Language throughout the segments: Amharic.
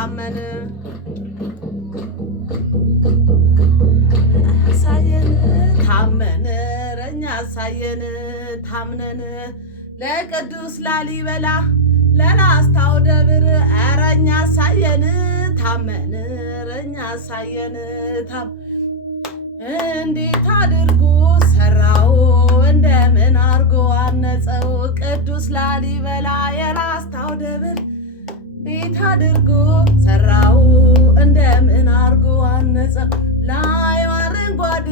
ታመን ሳየን ታመን ረኛ ሳየን ታምነን ለቅዱስ ላሊበላ ለላስታው ደብር አረኛ ሳየን ታመን ረኛ ሳየን እንዴት አድርጎ ሰራው እንደምን አርጎ አነጸው ቅዱስ ላሊበላ የላስታው ደብር እንዴት አድርጎ ሰራው እንደምን አርጎ አነጸው ላዩ አረንጓዴ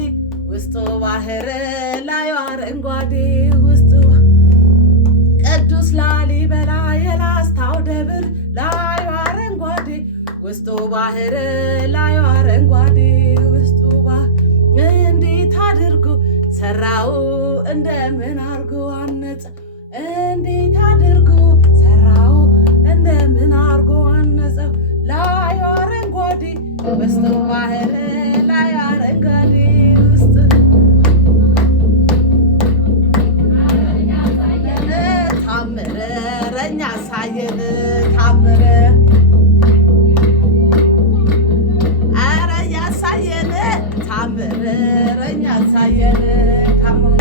ውስጡ ባህር ላዩ አረንጓዴ ውስጡ ቅዱስ ላሊበላ የላስታው ደብር ላዩ አረንጓዴ ውስጡ ባህር ላዩ አረንጓዴ ውስጡ ባህር እንዴት አድርጎ ሰራው እንደምን አርጎ አነጸ እንዴት አድርጎ ሰራው እንደምን አርጎ አነጸው ላዩ አረንጓዴ ውስጡ ባህር ላዩ አረንጓዴ ውስጡ ታምረ ረኛ ሳየን ታምረ አረ ያሳየን ታምረ ረኛ ሳየን ታምረ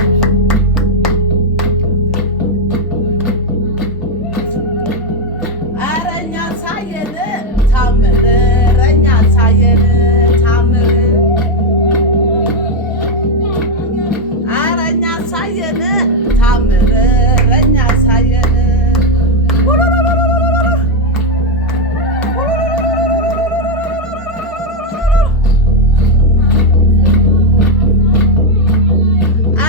አረኛ ሳየን ታምረ ረኛ ሳየን ታምረ አረኛ ሳየን ታምረ ረኛ ሳየን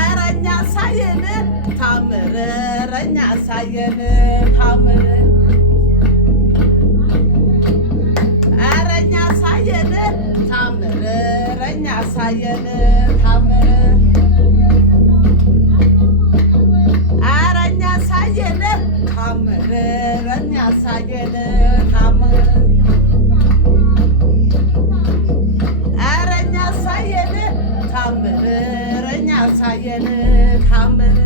አረኛ ሳየን ታምረ ረኛ ሳየን ታምረ አረኛ ሳየን ታምረ ረኛ ሳየን ታምረ አረኛ ሳየን ታምረ ረኛ ሳየን ታምረ አረኛ ሳየን ታምረ ረኛ ሳየን ታምረ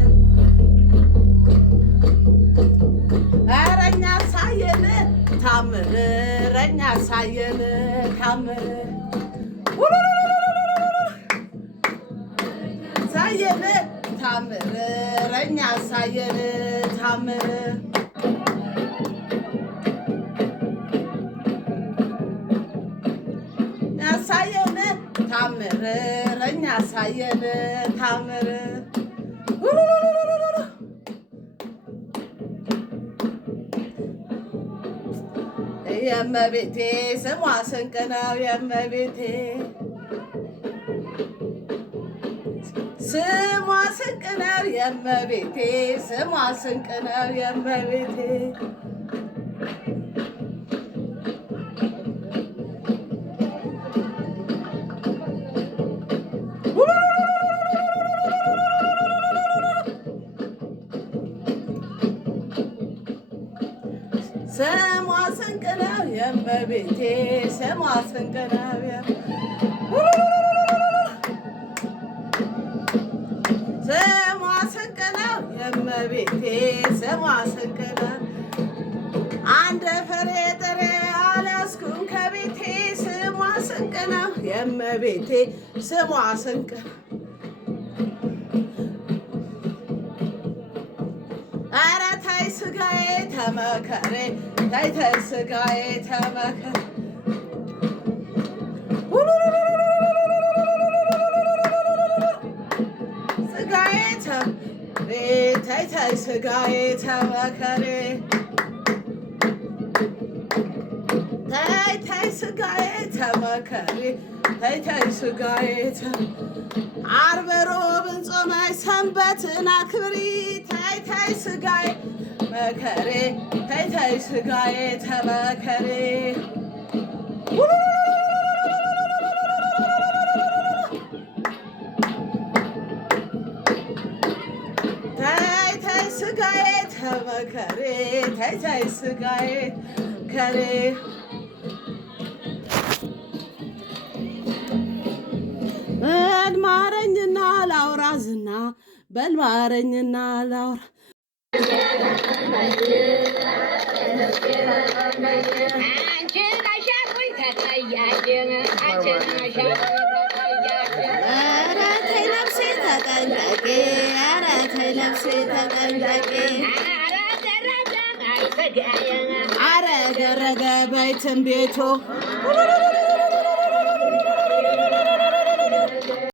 አረኛ ሳየን ታምረ ረኛ ሳየን ታምረ ሳየን ታምረ ረኛ ሳየን ታምረ ያሳየን ታምረ ረኛ ሳየን ታምረ የእመቤቴ ስሟ ስንቅ ነው የእመቤቴ ስሟ ስንቅ ነው የእመቤቴ ስሟ ስንቅ ነው የእመቤቴ ስሟ ስንቅ ነው የእመቤቴ ስሟ ስንቅ ነው ስሟ ስንቅ ነው የእመቤቴ ስሟ ስንቅ ነው አንድ ፍሬ ጥሬ አልያዝኩም ከቤቴ ስሟ ስንቅ ነው የእመቤቴ ስሟ ስንቅ ኧረ ተይ ስጋዬ ተመከሬ ተይ ተይ ስጋዬ ተመከሬ ስጋዬ ተመከሬ ተይ ተይ ስጋዬ ተመከሬ ተይ ተይ ስጋዬ ተመከሬ ተይ ተይ ስጋዬ ዓርብ ሮብን ጾመሽ ሰንበትን አክብሪ ተይ ተይ ስጋዬ መከሬ ተይ ተይ ስጋዬ ተመከሬ ተይ ተይ ስጋዬ ተመከሬ ተይ ተይ ስጋዬ ከሬ በልማረኝና ላውራ ዝና በልማረኝና ላውራ አንቺ ነሽ ኧረ ተይ ነፍሴ ተጠንቀቂ፣ ኧረ ተይ ነፍሴ ተጠንቀቂ። አረገረገ በይትን ቤቶ